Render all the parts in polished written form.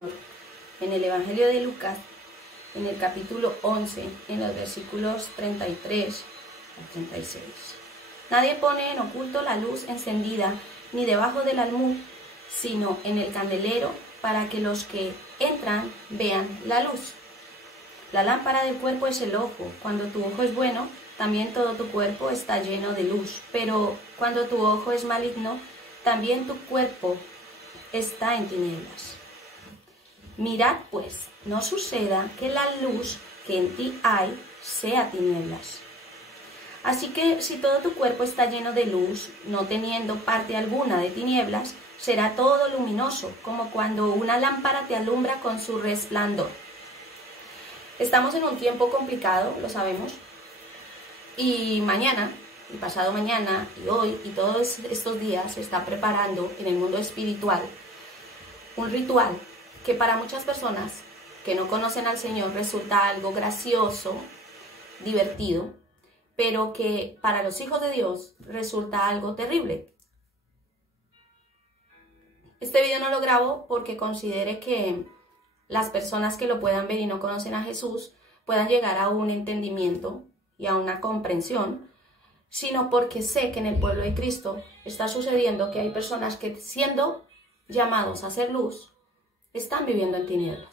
En el Evangelio de Lucas, en el capítulo 11, en los versículos 33 al 36. Nadie pone en oculto la luz encendida, ni debajo del almud, sino en el candelero, para que los que entran vean la luz. La lámpara del cuerpo es el ojo. Cuando tu ojo es bueno, también todo tu cuerpo está lleno de luz. Pero cuando tu ojo es maligno, también tu cuerpo está en tinieblas. Mirad pues, no suceda que la luz que en ti hay sea tinieblas. Así que si todo tu cuerpo está lleno de luz, no teniendo parte alguna de tinieblas, será todo luminoso, como cuando una lámpara te alumbra con su resplandor. Estamos en un tiempo complicado, lo sabemos, y mañana, y pasado mañana, y hoy, y todos estos días se está preparando en el mundo espiritual un ritual que para muchas personas que no conocen al Señor resulta algo gracioso, divertido, pero que para los hijos de Dios resulta algo terrible. Este video no lo grabo porque considere que las personas que lo puedan ver y no conocen a Jesús puedan llegar a un entendimiento y a una comprensión, sino porque sé que en el pueblo de Cristo está sucediendo que hay personas que, siendo llamados a hacer luz, están viviendo en tinieblas.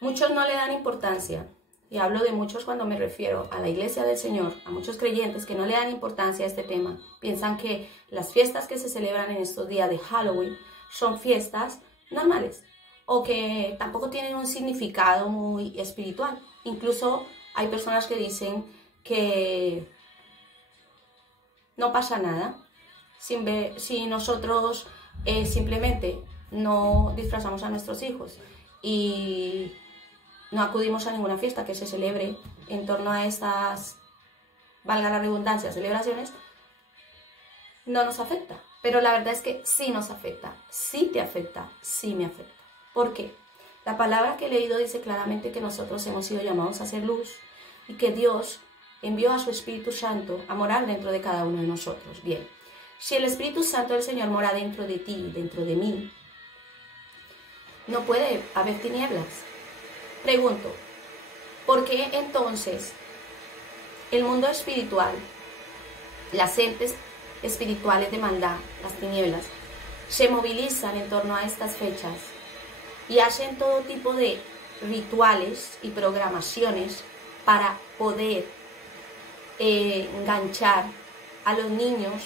Muchos no le dan importancia, y hablo de muchos cuando me refiero a la iglesia del Señor, a muchos creyentes que no le dan importancia a este tema. Piensan que las fiestas que se celebran en estos días de Halloween son fiestas normales o que tampoco tienen un significado muy espiritual. Incluso hay personas que dicen que no pasa nada si nosotros simplemente no disfrazamos a nuestros hijos y no acudimos a ninguna fiesta que se celebre en torno a estas, valga la redundancia, celebraciones, no nos afecta. Pero la verdad es que sí nos afecta, sí te afecta, sí me afecta. ¿Por qué? La palabra que he leído dice claramente que nosotros hemos sido llamados a hacer luz y que Dios envió a su Espíritu Santo a morar dentro de cada uno de nosotros. Bien, si el Espíritu Santo del Señor mora dentro de ti, dentro de mí, no puede haber tinieblas. Pregunto, ¿por qué entonces el mundo espiritual, las entes espirituales de maldad, las tinieblas, se movilizan en torno a estas fechas y hacen todo tipo de rituales y programaciones para poder enganchar a los niños,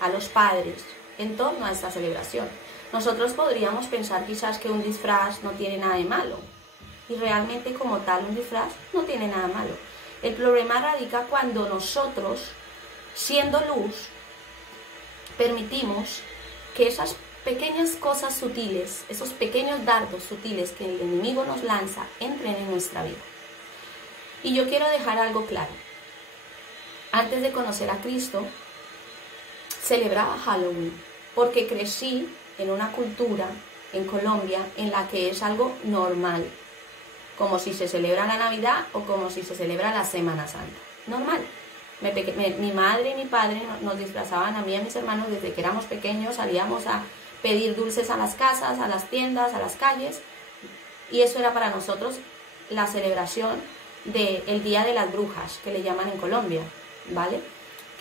a los padres, en torno a esta celebración? Nosotros podríamos pensar quizás que un disfraz no tiene nada de malo, y realmente como tal un disfraz no tiene nada malo. El problema radica cuando nosotros, siendo luz, permitimos que esas pequeñas cosas sutiles, esos pequeños dardos sutiles que el enemigo nos lanza, entren en nuestra vida. Y yo quiero dejar algo claro. Antes de conocer a Cristo, celebraba Halloween porque crecí en una cultura en Colombia en la que es algo normal, como si se celebra la Navidad o como si se celebra la Semana Santa. Normal. Mi madre y mi padre nos disfrazaban a mí y a mis hermanos desde que éramos pequeños, salíamos a pedir dulces a las casas, a las tiendas, a las calles, y eso era para nosotros la celebración del Día de las Brujas, que le llaman en Colombia, ¿vale?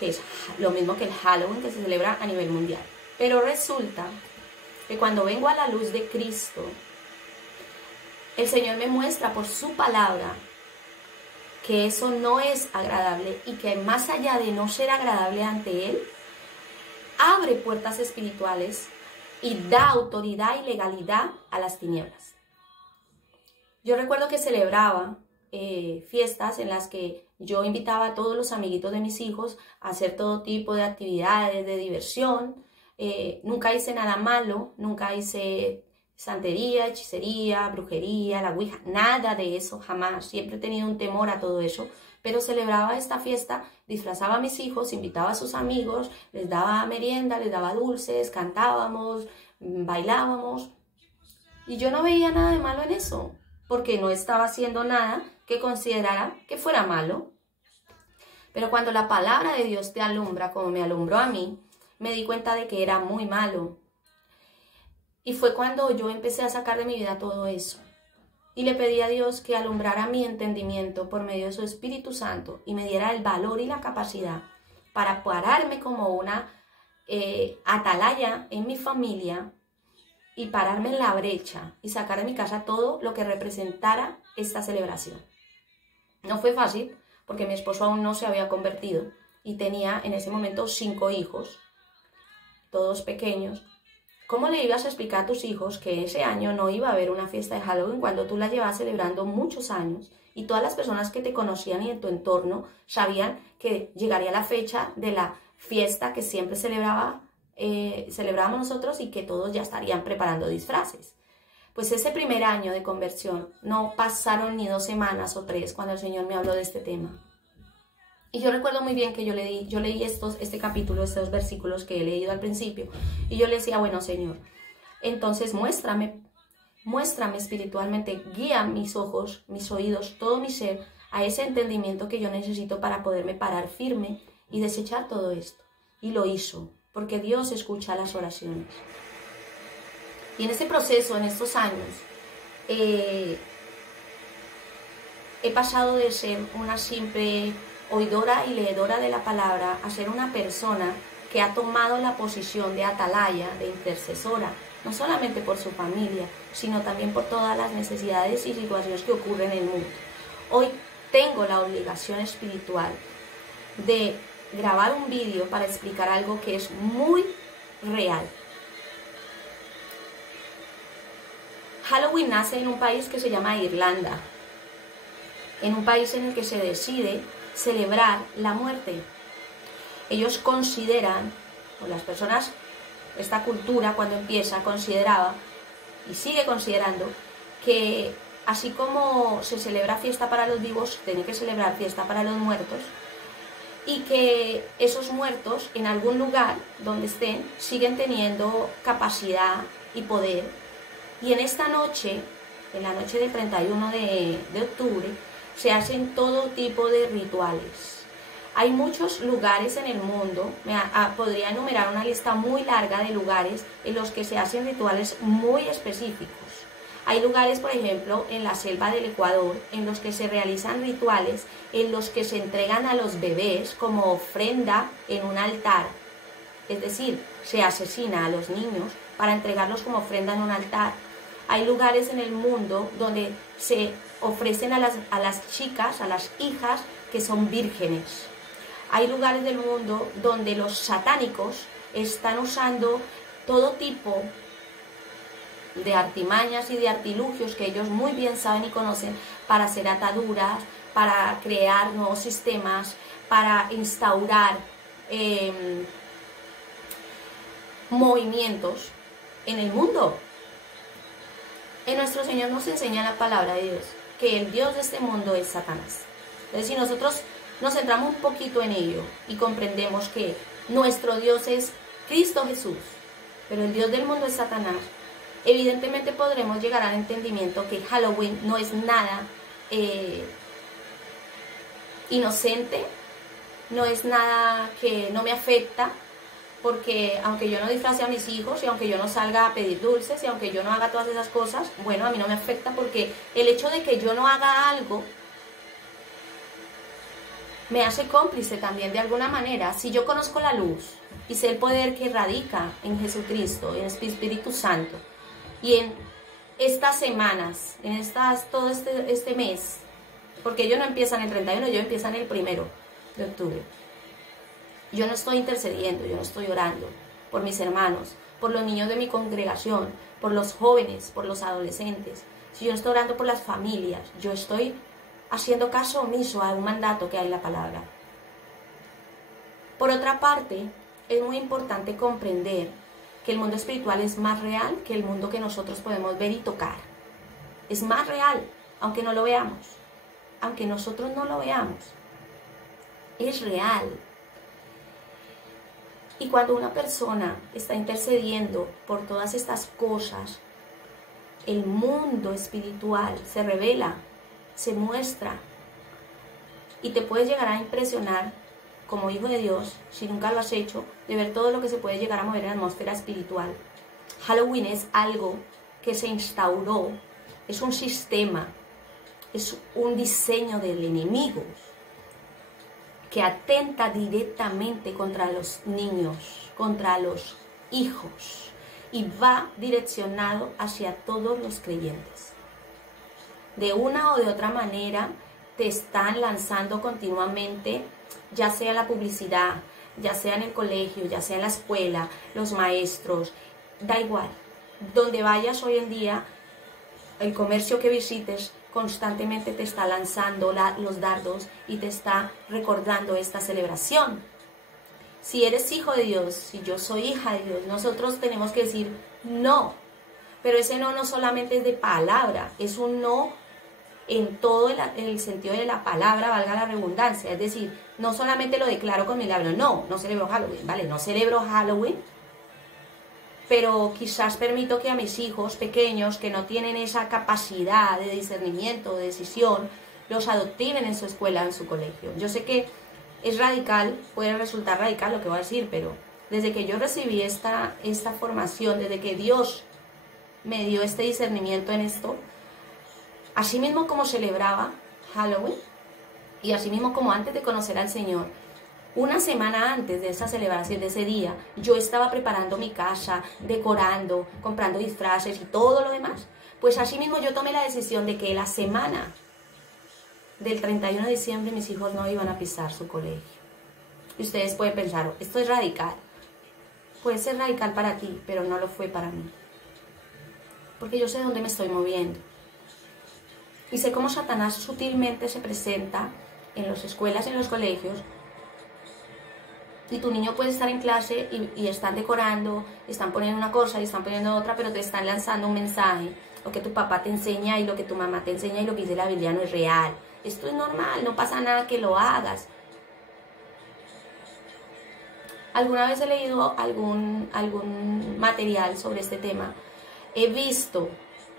Que es lo mismo que el Halloween, que se celebra a nivel mundial. Pero resulta que cuando vengo a la luz de Cristo, el Señor me muestra por su palabra que eso no es agradable y que más allá de no ser agradable ante Él, abre puertas espirituales y da autoridad y legalidad a las tinieblas. Yo recuerdo que celebraba fiestas en las que yo invitaba a todos los amiguitos de mis hijos a hacer todo tipo de actividades, de diversión. Nunca hice nada malo, nunca hice santería, hechicería, brujería, la ouija, nada de eso, jamás. Siempre he tenido un temor a todo eso, pero celebraba esta fiesta, disfrazaba a mis hijos, invitaba a sus amigos, les daba merienda, les daba dulces, cantábamos, bailábamos, y yo no veía nada de malo en eso, porque no estaba haciendo nada que considerara que fuera malo. Pero cuando la palabra de Dios te alumbra, como me alumbró a mí, me di cuenta de que era muy malo. Y fue cuando yo empecé a sacar de mi vida todo eso. Y le pedí a Dios que alumbrara mi entendimiento por medio de su Espíritu Santo y me diera el valor y la capacidad para pararme como una atalaya en mi familia y pararme en la brecha y sacar de mi casa todo lo que representara esta celebración. No fue fácil porque mi esposo aún no se había convertido y tenía en ese momento 5 hijos, todos pequeños. ¿Cómo le ibas a explicar a tus hijos que ese año no iba a haber una fiesta de Halloween cuando tú la llevas celebrando muchos años y todas las personas que te conocían y en tu entorno sabían que llegaría la fecha de la fiesta que siempre celebrábamos nosotros y que todos ya estarían preparando disfraces? Pues ese primer año de conversión no pasaron ni 2 semanas o 3 cuando el Señor me habló de este tema. Y yo recuerdo muy bien que yo leí este capítulo, estos versículos que he leído al principio, y yo le decía, bueno, Señor, entonces muéstrame espiritualmente, guía mis ojos, mis oídos, todo mi ser, a ese entendimiento que yo necesito para poderme parar firme y desechar todo esto. Y lo hizo, porque Dios escucha las oraciones. Y en este proceso, en estos años, he pasado de ser una simple oidora y leedora de la palabra a ser una persona que ha tomado la posición de atalaya, de intercesora, no solamente por su familia, sino también por todas las necesidades y situaciones que ocurren en el mundo. Hoy tengo la obligación espiritual de grabar un vídeo para explicar algo que es muy real. Halloween nace en un país que se llama Irlanda, en un país en el que se decide celebrar la muerte. Ellos consideran, o las personas, esta cultura cuando empieza consideraba y sigue considerando que así como se celebra fiesta para los vivos, se tiene que celebrar fiesta para los muertos, y que esos muertos en algún lugar donde estén siguen teniendo capacidad y poder. Y en esta noche, en la noche del 31 de octubre, se hacen todo tipo de rituales. Hay muchos lugares en el mundo, podría enumerar una lista muy larga de lugares en los que se hacen rituales muy específicos. Hay lugares, por ejemplo, en la selva del Ecuador, en los que se realizan rituales, en los que se entregan a los bebés como ofrenda en un altar. Es decir, se asesina a los niños para entregarlos como ofrenda en un altar. Hay lugares en el mundo donde se ofrecen a las chicas, a las hijas que son vírgenes. Hay lugares del mundo donde los satánicos están usando todo tipo de artimañas y de artilugios que ellos muy bien saben y conocen para hacer ataduras, para crear nuevos sistemas, para instaurar movimientos en el mundo. Nuestro Señor nos enseña la palabra de Dios que el Dios de este mundo es Satanás. Entonces, si nosotros nos centramos un poquito en ello y comprendemos que nuestro Dios es Cristo Jesús, pero el Dios del mundo es Satanás, evidentemente podremos llegar al entendimiento que Halloween no es nada inocente, no es nada que no me afecta, porque aunque yo no disfrace a mis hijos y aunque yo no salga a pedir dulces y aunque yo no haga todas esas cosas, bueno, a mí no me afecta, porque el hecho de que yo no haga algo me hace cómplice también de alguna manera. Si yo conozco la luz y sé el poder que radica en Jesucristo, en el Espíritu Santo, y en estas semanas, en todo este mes, porque ellos no empiezan el 31, ellos empiezan el 1 de octubre. Yo no estoy intercediendo, yo no estoy orando por mis hermanos, por los niños de mi congregación, por los jóvenes, por los adolescentes. Si yo no estoy orando por las familias, yo estoy haciendo caso omiso a un mandato que hay en la palabra. Por otra parte, es muy importante comprender que el mundo espiritual es más real que el mundo que nosotros podemos ver y tocar. Es más real, aunque no lo veamos. Aunque nosotros no lo veamos. Es real. Y cuando una persona está intercediendo por todas estas cosas, el mundo espiritual se revela, se muestra, y te puedes llegar a impresionar como hijo de Dios, si nunca lo has hecho, de ver todo lo que se puede llegar a mover en la atmósfera espiritual. Halloween es algo que se instauró, es un sistema, es un diseño del enemigo que atenta directamente contra los niños, contra los hijos, y va direccionado hacia todos los creyentes. De una o de otra manera te están lanzando continuamente, ya sea la publicidad, ya sea en el colegio, ya sea en la escuela, los maestros, da igual. Donde vayas hoy en día, el comercio que visites constantemente te está lanzando los dardos y te está recordando esta celebración. Si eres hijo de Dios, si yo soy hija de Dios, nosotros tenemos que decir no. Pero ese no solamente es de palabra, es un no en todo el sentido de la palabra, valga la redundancia. Es decir, no solamente lo declaro con mi labio, no celebro Halloween, ¿vale? No celebro Halloween, pero quizás permito que a mis hijos pequeños que no tienen esa capacidad de discernimiento, de decisión, los adoctrinen en su escuela, en su colegio. Yo sé que es radical, puede resultar radical lo que voy a decir, pero desde que yo recibí esta formación, desde que Dios me dio este discernimiento en esto, así mismo como celebraba Halloween y así mismo como antes de conocer al Señor, una semana antes de esa celebración, de ese día, yo estaba preparando mi casa, decorando, comprando disfraces y todo lo demás. Pues así mismo yo tomé la decisión de que la semana del 31 de diciembre mis hijos no iban a pisar su colegio. Y ustedes pueden pensar, esto es radical. Puede ser radical para ti, pero no lo fue para mí. Porque yo sé dónde me estoy moviendo. Y sé cómo Satanás sutilmente se presenta en las escuelas, en los colegios. Y tu niño puede estar en clase y están decorando, están poniendo una cosa y están poniendo otra, pero te están lanzando un mensaje. Lo que tu papá te enseña y lo que tu mamá te enseña y lo que dice la Biblia no es real. Esto es normal, no pasa nada que lo hagas. Alguna vez he leído algún material sobre este tema. He visto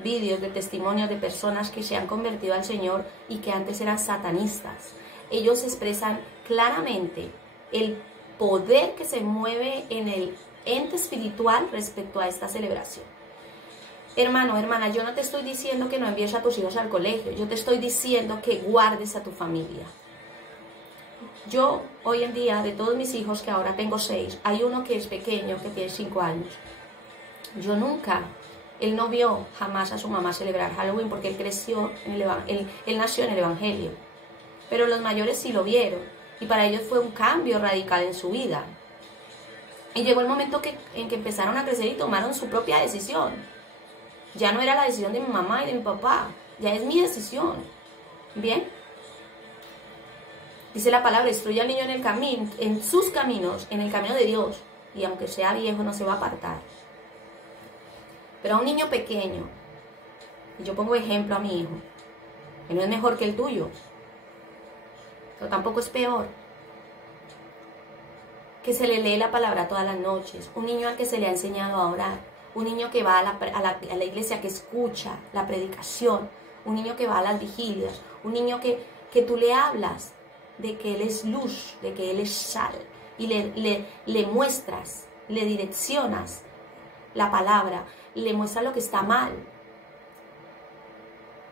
vídeos de testimonios de personas que se han convertido al Señor y que antes eran satanistas. Ellos expresan claramente el poder que se mueve en el ente espiritual respecto a esta celebración. Hermano, hermana, yo no te estoy diciendo que no envíes a tus hijos al colegio, yo te estoy diciendo que guardes a tu familia. Yo, hoy en día, de todos mis hijos, que ahora tengo 6, hay uno que es pequeño, que tiene 5 años. Él no vio jamás a su mamá celebrar Halloween porque él creció, él nació en el Evangelio. Pero los mayores sí lo vieron y para ellos fue un cambio radical en su vida. Y llegó el momento en que empezaron a crecer y tomaron su propia decisión. Ya no era la decisión de mi mamá y de mi papá, ya es mi decisión. ¿Bien? Dice la palabra, instruye al niño en el camino, en sus caminos, en el camino de Dios. Y aunque sea viejo no se va a apartar. Pero a un niño pequeño, y yo pongo ejemplo a mi hijo, que no es mejor que el tuyo, pero tampoco es peor, que se le lee la palabra todas las noches, un niño al que se le ha enseñado a orar, un niño que va a la iglesia, que escucha la predicación, un niño que va a las vigilias, un niño que tú le hablas de que Él es luz, de que Él es sal, y le muestras, le direccionas la palabra, le muestras lo que está mal.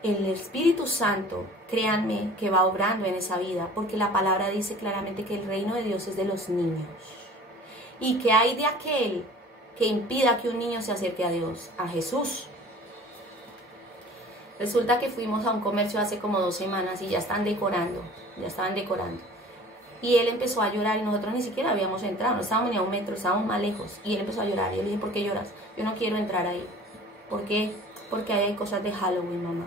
El Espíritu Santo, créanme, que va obrando en esa vida, porque la palabra dice claramente que el reino de Dios es de los niños. Y que hay de aquel que impida que un niño se acerque a Dios, a Jesús. Resulta que fuimos a un comercio hace como 2 semanas y ya estaban decorando. Y él empezó a llorar y nosotros ni siquiera habíamos entrado, no estábamos ni a 1 metro, estábamos más lejos. Y él empezó a llorar y yo le dije, ¿por qué lloras? Yo no quiero entrar ahí. ¿Por qué? Porque ahí hay cosas de Halloween, mamá.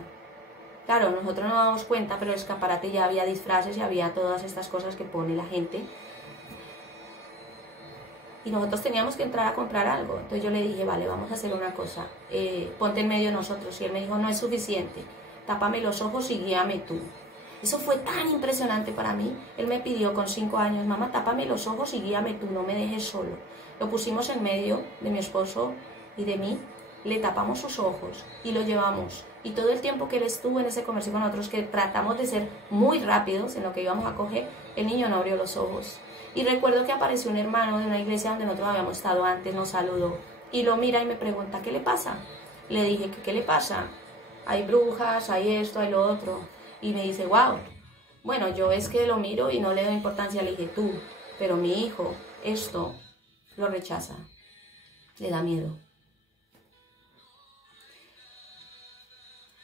Claro, nosotros no nos damos cuenta, pero en el escaparate ya había disfraces y había todas estas cosas que pone la gente. Y nosotros teníamos que entrar a comprar algo. Entonces yo le dije, vale, vamos a hacer una cosa, ponte en medio de nosotros. Y él me dijo, no es suficiente, tápame los ojos y guíame tú. Eso fue tan impresionante para mí. Él me pidió con 5 años, mamá, tápame los ojos y guíame tú, no me dejes solo. Lo pusimos en medio de mi esposo y de mí, le tapamos sus ojos y lo llevamos. Y todo el tiempo que él estuvo en ese comercio con nosotros, que tratamos de ser muy rápidos en lo que íbamos a coger, el niño no abrió los ojos. Y recuerdo que apareció un hermano de una iglesia donde nosotros habíamos estado antes, nos saludó. Y lo mira y me pregunta, ¿qué le pasa? Le dije, ¿qué le pasa? Hay brujas, hay esto, hay lo otro. Y me dice, wow. Bueno, yo es que lo miro y no le doy importancia. Le dije, tú, pero mi hijo esto lo rechaza, le da miedo.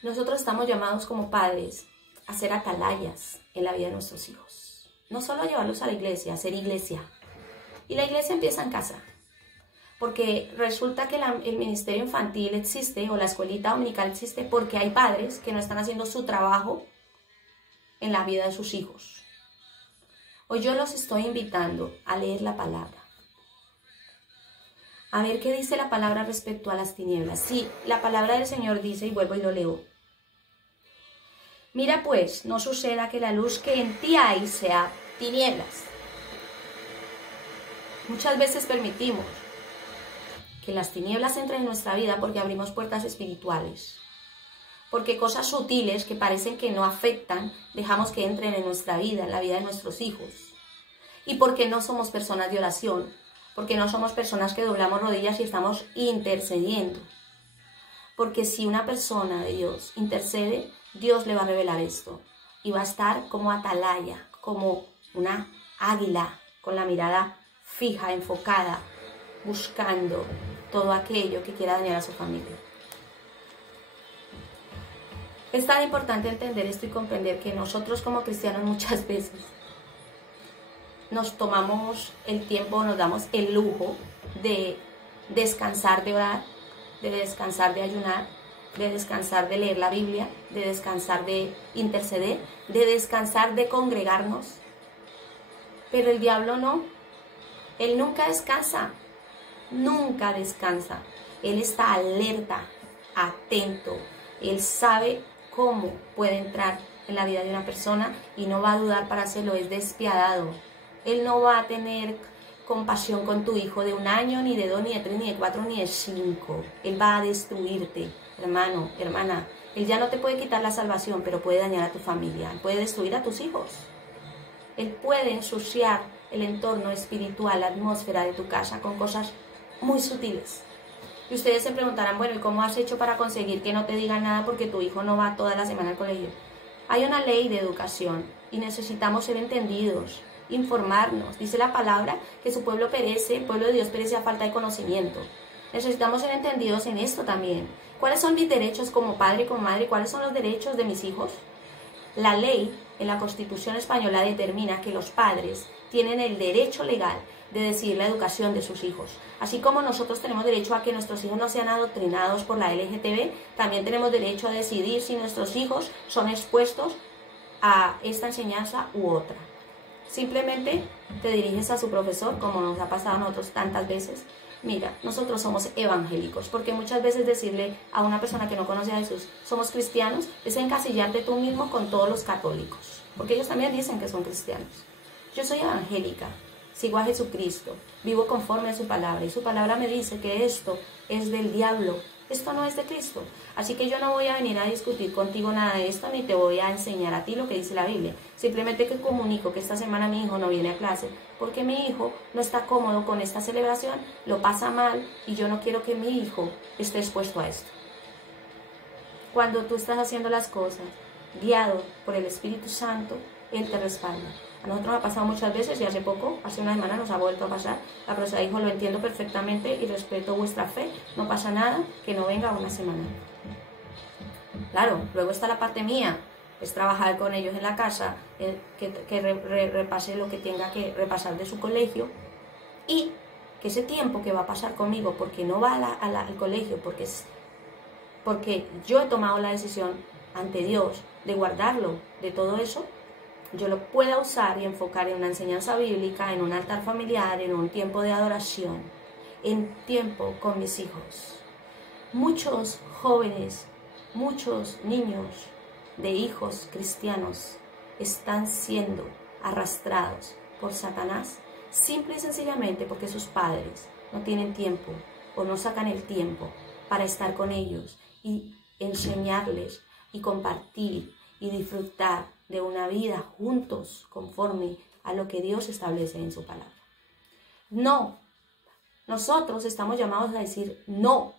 Nosotros estamos llamados como padres a ser atalayas en la vida de nuestros hijos. No solo a llevarlos a la iglesia, a ser iglesia. Y la iglesia empieza en casa. Porque resulta que el ministerio infantil existe, o la escuelita dominical existe, porque hay padres que no están haciendo su trabajo en la vida de sus hijos. Hoy yo los estoy invitando a leer la palabra. A ver qué dice la palabra respecto a las tinieblas. Sí, la palabra del Señor dice, y vuelvo y lo leo. Mira pues, no suceda que la luz que en ti hay sea tinieblas. Muchas veces permitimos que las tinieblas entren en nuestra vida porque abrimos puertas espirituales. Porque cosas sutiles que parecen que no afectan, dejamos que entren en nuestra vida, en la vida de nuestros hijos. Y porque no somos personas de oración, porque no somos personas que doblamos rodillas y estamos intercediendo. Porque si una persona de Dios intercede, Dios le va a revelar esto. Y va a estar como atalaya, como una águila, con la mirada fija, enfocada, buscando todo aquello que quiera dañar a su familia. Es tan importante entender esto y comprender que nosotros como cristianos muchas veces nos tomamos el tiempo, nos damos el lujo de descansar de orar, de descansar de ayunar, de descansar de leer la Biblia, de descansar de interceder, de descansar de congregarnos. Pero el diablo no. Él nunca descansa, nunca descansa. Él está alerta, atento. Él sabe cómo puede entrar en la vida de una persona y no va a dudar para hacerlo, es despiadado. Él no va a tener compasión con tu hijo de 1 año, ni de 2, ni de 3, ni de 4, ni de 5. Él va a destruirte, hermano, hermana. Él ya no te puede quitar la salvación, pero puede dañar a tu familia. Él puede destruir a tus hijos. Él puede ensuciar el entorno espiritual, la atmósfera de tu casa con cosas muy sutiles. Y ustedes se preguntarán, bueno, ¿y cómo has hecho para conseguir que no te digan nada porque tu hijo no va toda la semana al colegio? Hay una ley de educación y necesitamos ser entendidos, informarnos. Dice la palabra que su pueblo perece, el pueblo de Dios perece a falta de conocimiento. Necesitamos ser entendidos en esto también. ¿Cuáles son mis derechos como padre y como madre? ¿Cuáles son los derechos de mis hijos? La ley en la Constitución española determina que los padres tienen el derecho legal de decidir la educación de sus hijos. Así como nosotros tenemos derecho a que nuestros hijos no sean adoctrinados por la LGTB, también tenemos derecho a decidir si nuestros hijos son expuestos a esta enseñanza u otra. Simplemente te diriges a su profesor, como nos ha pasado a nosotros tantas veces. Mira, nosotros somos evangélicos, porque muchas veces decirle a una persona que no conoce a Jesús, somos cristianos, es encasillarte tú mismo con todos los católicos, porque ellos también dicen que son cristianos. Yo soy evangélica, sigo a Jesucristo, vivo conforme a su palabra, y su palabra me dice que esto es del diablo, esto no es de Cristo. Así que yo no voy a venir a discutir contigo nada de esto, ni te voy a enseñar a ti lo que dice la Biblia. Simplemente que comunico que esta semana mi hijo no viene a clase, porque mi hijo no está cómodo con esta celebración, lo pasa mal, y yo no quiero que mi hijo esté expuesto a esto. Cuando tú estás haciendo las cosas guiado por el Espíritu Santo, Él te respalda. A nosotros nos ha pasado muchas veces y hace poco, hace 1 semana nos ha vuelto a pasar. La profesora dijo, lo entiendo perfectamente y respeto vuestra fe, no pasa nada, que no venga 1 semana. Claro, luego está la parte mía, es trabajar con ellos en la casa, que repase lo que tenga que repasar de su colegio y que ese tiempo que va a pasar conmigo porque no va al colegio, porque yo he tomado la decisión ante Dios de guardarlo de todo eso, yo lo pueda usar y enfocar en una enseñanza bíblica, en un altar familiar, en un tiempo de adoración, en tiempo con mis hijos. Muchos jóvenes, muchos niños de hijos cristianos están siendo arrastrados por Satanás simple y sencillamente porque sus padres no tienen tiempo o no sacan el tiempo para estar con ellos y enseñarles y compartir y disfrutar de una vida juntos conforme a lo que Dios establece en su palabra. No Nosotros estamos llamados a decir no,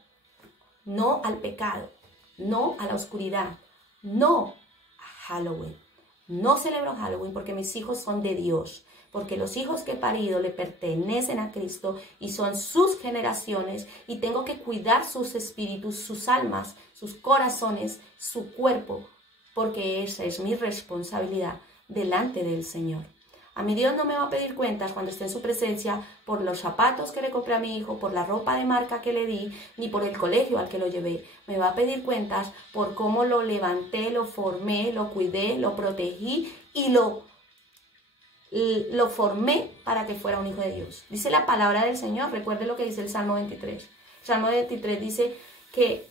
no al pecado, no a la oscuridad, no a Halloween. No celebro Halloween porque mis hijos son de Dios, porque los hijos que he parido le pertenecen a Cristo y son sus generaciones y tengo que cuidar sus espíritus, sus almas, sus corazones, su cuerpo, porque esa es mi responsabilidad delante del Señor. A mi Dios no me va a pedir cuentas cuando esté en su presencia por los zapatos que le compré a mi hijo, por la ropa de marca que le di, ni por el colegio al que lo llevé. Me va a pedir cuentas por cómo lo levanté, lo formé, lo cuidé, lo protegí y lo formé para que fuera un hijo de Dios. Dice la palabra del Señor, recuerde lo que dice el Salmo 23. El Salmo 23 dice que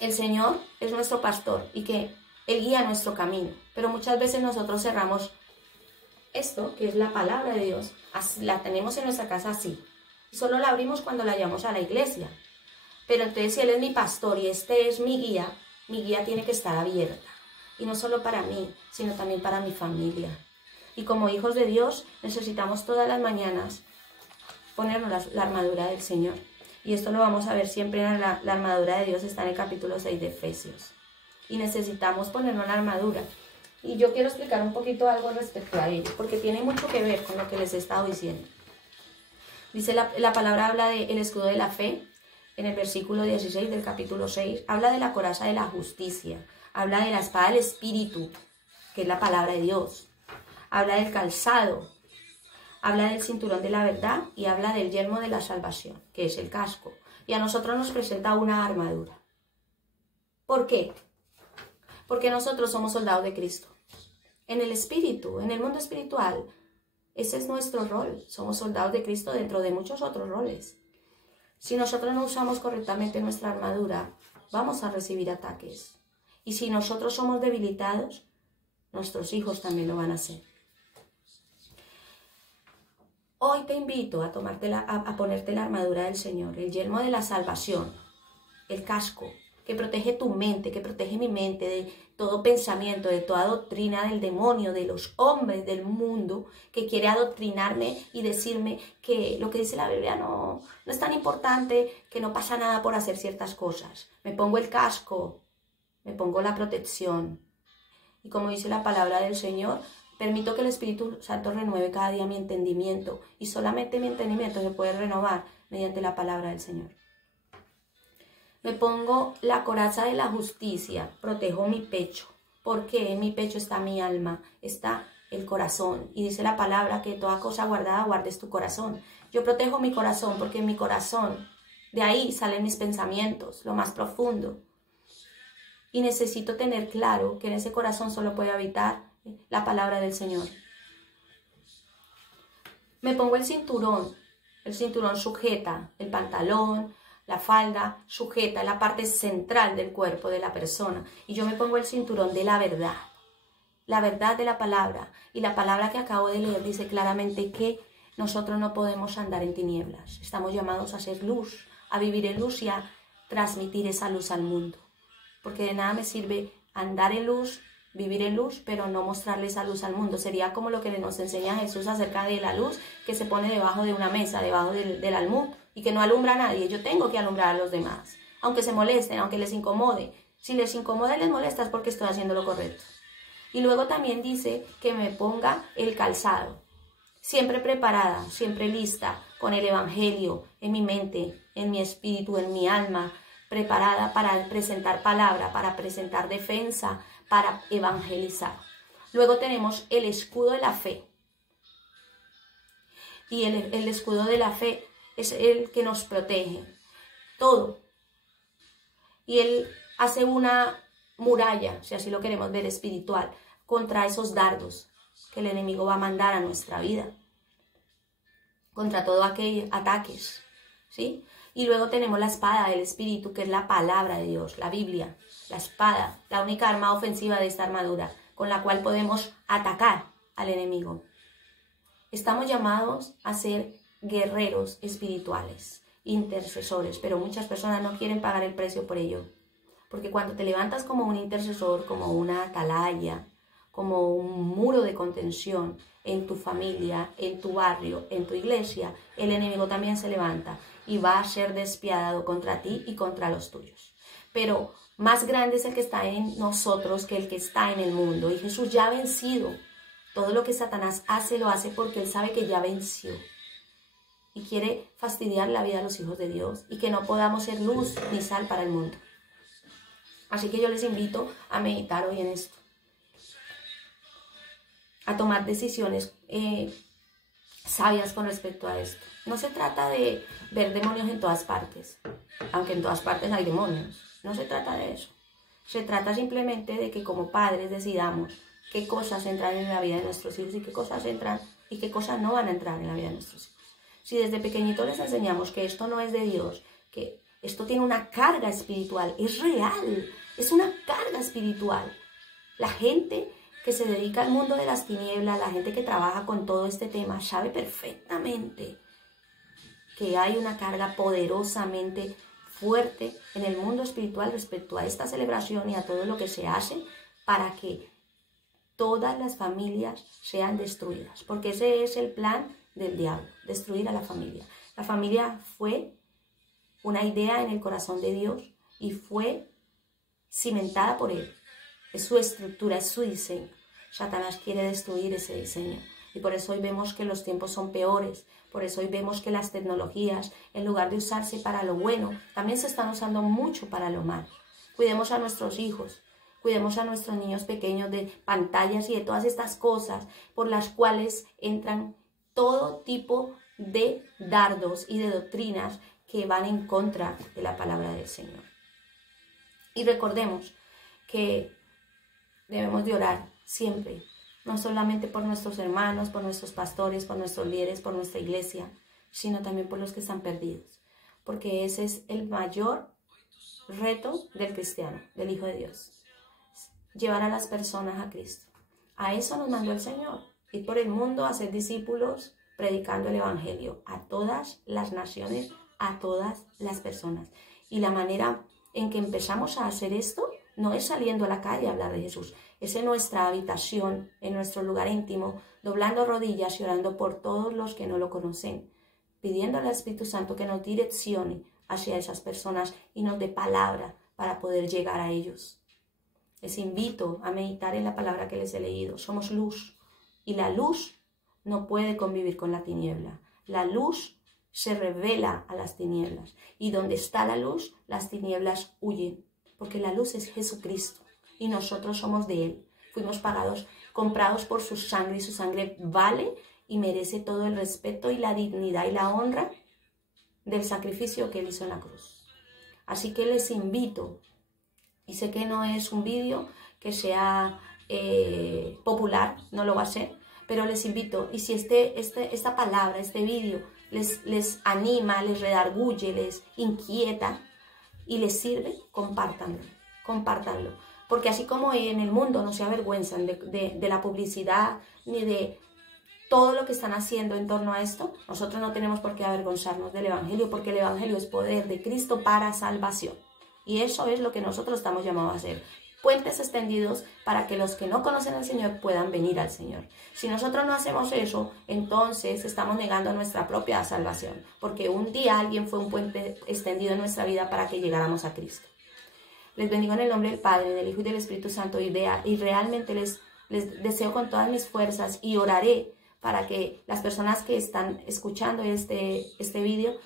el Señor es nuestro pastor y que Él guía nuestro camino. Pero muchas veces nosotros cerramos esto, que es la palabra de Dios, la tenemos en nuestra casa así. Y solo la abrimos cuando la llevamos a la iglesia. Pero entonces si Él es mi pastor y este es mi guía tiene que estar abierta. Y no solo para mí, sino también para mi familia. Y como hijos de Dios necesitamos todas las mañanas ponernos la armadura del Señor. Y esto lo vamos a ver siempre en la armadura de Dios, está en el capítulo 6 de Efesios. Y necesitamos ponernos la armadura. Y yo quiero explicar un poquito algo respecto a ello, porque tiene mucho que ver con lo que les he estado diciendo. Dice la palabra, habla del escudo de la fe, en el versículo 16 del capítulo 6, habla de la coraza de la justicia, habla de la espada del Espíritu, que es la palabra de Dios, habla del calzado, habla del cinturón de la verdad y habla del yelmo de la salvación, que es el casco. Y a nosotros nos presenta una armadura. ¿Por qué? Porque nosotros somos soldados de Cristo. En el espíritu, en el mundo espiritual, ese es nuestro rol. Somos soldados de Cristo dentro de muchos otros roles. Si nosotros no usamos correctamente nuestra armadura, vamos a recibir ataques. Y si nosotros somos debilitados, nuestros hijos también lo van a hacer. Hoy te invito a ponerte la armadura del Señor, el yelmo de la salvación, el casco, que protege tu mente, que protege mi mente de todo pensamiento, de toda doctrina del demonio, de los hombres del mundo, que quiere adoctrinarme y decirme que lo que dice la Biblia no es tan importante, que no pasa nada por hacer ciertas cosas. Me pongo el casco, me pongo la protección. Y como dice la palabra del Señor, permito que el Espíritu Santo renueve cada día mi entendimiento. Y solamente mi entendimiento se puede renovar mediante la palabra del Señor. Me pongo la coraza de la justicia, protejo mi pecho, porque en mi pecho está mi alma, está el corazón. Y dice la palabra que toda cosa guardada guardes tu corazón. Yo protejo mi corazón porque en mi corazón, de ahí salen mis pensamientos, lo más profundo. Y necesito tener claro que en ese corazón solo puede habitar la palabra del Señor. Me pongo el cinturón sujeta el pantalón, la falda sujeta la parte central del cuerpo de la persona. Y yo me pongo el cinturón de la verdad de la palabra. Y la palabra que acabo de leer dice claramente que nosotros no podemos andar en tinieblas. Estamos llamados a ser luz, a vivir en luz y a transmitir esa luz al mundo. Porque de nada me sirve andar en luz, vivir en luz, pero no mostrarle esa luz al mundo. Sería como lo que nos enseña Jesús acerca de la luz que se pone debajo de una mesa, debajo del almud, y que no alumbra a nadie. Yo tengo que alumbrar a los demás, aunque se molesten, aunque les incomode. Si les incomoda y les molesta es porque estoy haciendo lo correcto. Y luego también dice que me ponga el calzado, siempre preparada, siempre lista, con el evangelio en mi mente, en mi espíritu, en mi alma, preparada para presentar palabra, para presentar defensa, para evangelizar. Luego tenemos el escudo de la fe. Y el escudo de la fe es el que nos protege todo. Y Él hace una muralla, si así lo queremos ver, espiritual, contra esos dardos que el enemigo va a mandar a nuestra vida. Contra todo aquellos ataques, ¿sí? Y luego tenemos la espada del Espíritu, que es la palabra de Dios, la Biblia, la espada, la única arma ofensiva de esta armadura, con la cual podemos atacar al enemigo. Estamos llamados a ser guerreros espirituales, intercesores, pero muchas personas no quieren pagar el precio por ello. Porque cuando te levantas como un intercesor, como una atalaya, como un muro de contención en tu familia, en tu barrio, en tu iglesia, el enemigo también se levanta y va a ser despiadado contra ti y contra los tuyos. Pero más grande es el que está en nosotros que el que está en el mundo. Y Jesús ya ha vencido. Todo lo que Satanás hace, lo hace porque él sabe que ya venció. Y quiere fastidiar la vida de los hijos de Dios y que no podamos ser luz ni sal para el mundo. Así que yo les invito a meditar hoy en esto. A tomar decisiones sabias con respecto a esto. No se trata de ver demonios en todas partes, aunque en todas partes hay demonios. No se trata de eso. Se trata simplemente de que como padres decidamos qué cosas entran en la vida de nuestros hijos y qué cosas entran y qué cosas no van a entrar en la vida de nuestros hijos. Si desde pequeñitos les enseñamos que esto no es de Dios, que esto tiene una carga espiritual, es real, es una carga espiritual. La gente que se dedica al mundo de las tinieblas, la gente que trabaja con todo este tema, sabe perfectamente que hay una carga poderosamente fuerte en el mundo espiritual respecto a esta celebración y a todo lo que se hace para que todas las familias sean destruidas, porque ese es el plan del diablo, destruir a la familia. La familia fue una idea en el corazón de Dios y fue cimentada por él. Es su estructura, es su diseño. Satanás quiere destruir ese diseño. Y por eso hoy vemos que los tiempos son peores. Por eso hoy vemos que las tecnologías, en lugar de usarse para lo bueno, también se están usando mucho para lo malo. Cuidemos a nuestros hijos. Cuidemos a nuestros niños pequeños de pantallas y de todas estas cosas por las cuales entran todo tipo de dardos y de doctrinas que van en contra de la palabra del Señor. Y recordemos que debemos de orar siempre, no solamente por nuestros hermanos, por nuestros pastores, por nuestros líderes, por nuestra iglesia, sino también por los que están perdidos, porque ese es el mayor reto del cristiano, del Hijo de Dios, llevar a las personas a Cristo. A eso nos mandó el Señor, ir por el mundo a ser discípulos, predicando el Evangelio a todas las naciones, a todas las personas. Y la manera en que empezamos a hacer esto no es saliendo a la calle a hablar de Jesús, es en nuestra habitación, en nuestro lugar íntimo, doblando rodillas y orando por todos los que no lo conocen, pidiendo al Espíritu Santo que nos direccione hacia esas personas y nos dé palabra para poder llegar a ellos. Les invito a meditar en la palabra que les he leído. Somos luz y la luz no puede convivir con la tiniebla. La luz se revela a las tinieblas y donde está la luz, las tinieblas huyen, porque la luz es Jesucristo y nosotros somos de Él. Fuimos pagados, comprados por su sangre y su sangre vale y merece todo el respeto y la dignidad y la honra del sacrificio que Él hizo en la cruz. Así que les invito, y sé que no es un vídeo que sea popular, no lo va a ser, pero les invito, y si esta palabra, este vídeo les anima, les redarguye, les inquieta y les sirve, compártanlo. Porque así como en el mundo no se avergüenzan de la publicidad ni de todo lo que están haciendo en torno a esto, nosotros no tenemos por qué avergonzarnos del Evangelio, porque el Evangelio es poder de Cristo para salvación. Y eso es lo que nosotros estamos llamados a hacer. Puentes extendidos para que los que no conocen al Señor puedan venir al Señor. Si nosotros no hacemos eso, entonces estamos negando nuestra propia salvación. Porque un día alguien fue un puente extendido en nuestra vida para que llegáramos a Cristo. Les bendigo en el nombre del Padre, del Hijo y del Espíritu Santo. Y realmente les deseo con todas mis fuerzas y oraré para que las personas que están escuchando este vídeo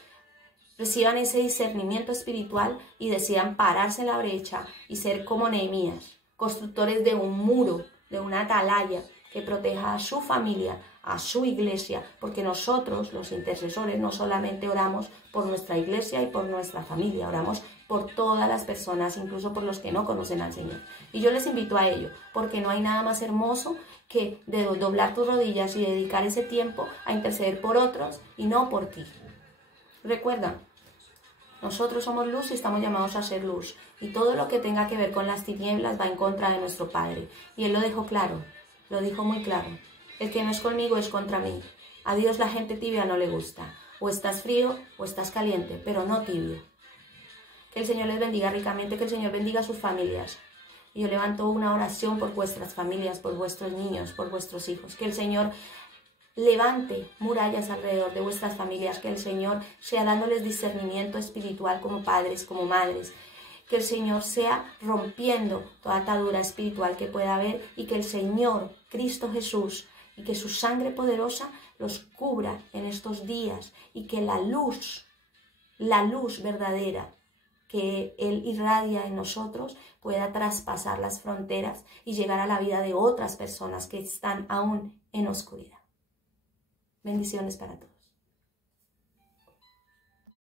reciban ese discernimiento espiritual y decidan pararse en la brecha y ser como Nehemías, constructores de un muro, de una atalaya que proteja a su familia, a su iglesia, porque nosotros, los intercesores, no solamente oramos por nuestra iglesia y por nuestra familia, oramos por todas las personas, incluso por los que no conocen al Señor. Y yo les invito a ello, porque no hay nada más hermoso que de doblar tus rodillas y dedicar ese tiempo a interceder por otros y no por ti. Recuerda, nosotros somos luz y estamos llamados a ser luz. Y todo lo que tenga que ver con las tinieblas va en contra de nuestro Padre. Y Él lo dejó claro, lo dijo muy claro. El que no es conmigo es contra mí. A Dios la gente tibia no le gusta. O estás frío o estás caliente, pero no tibio. Que el Señor les bendiga ricamente, que el Señor bendiga a sus familias. Y yo levanto una oración por vuestras familias, por vuestros niños, por vuestros hijos. Que el Señor levante murallas alrededor de vuestras familias. Que el Señor sea dándoles discernimiento espiritual como padres, como madres. Que el Señor sea rompiendo toda atadura espiritual que pueda haber. Y que el Señor, Cristo Jesús, y que su sangre poderosa los cubra en estos días. Y que la luz verdadera que Él irradia en nosotros pueda traspasar las fronteras y llegar a la vida de otras personas que están aún en oscuridad. Bendiciones para todos.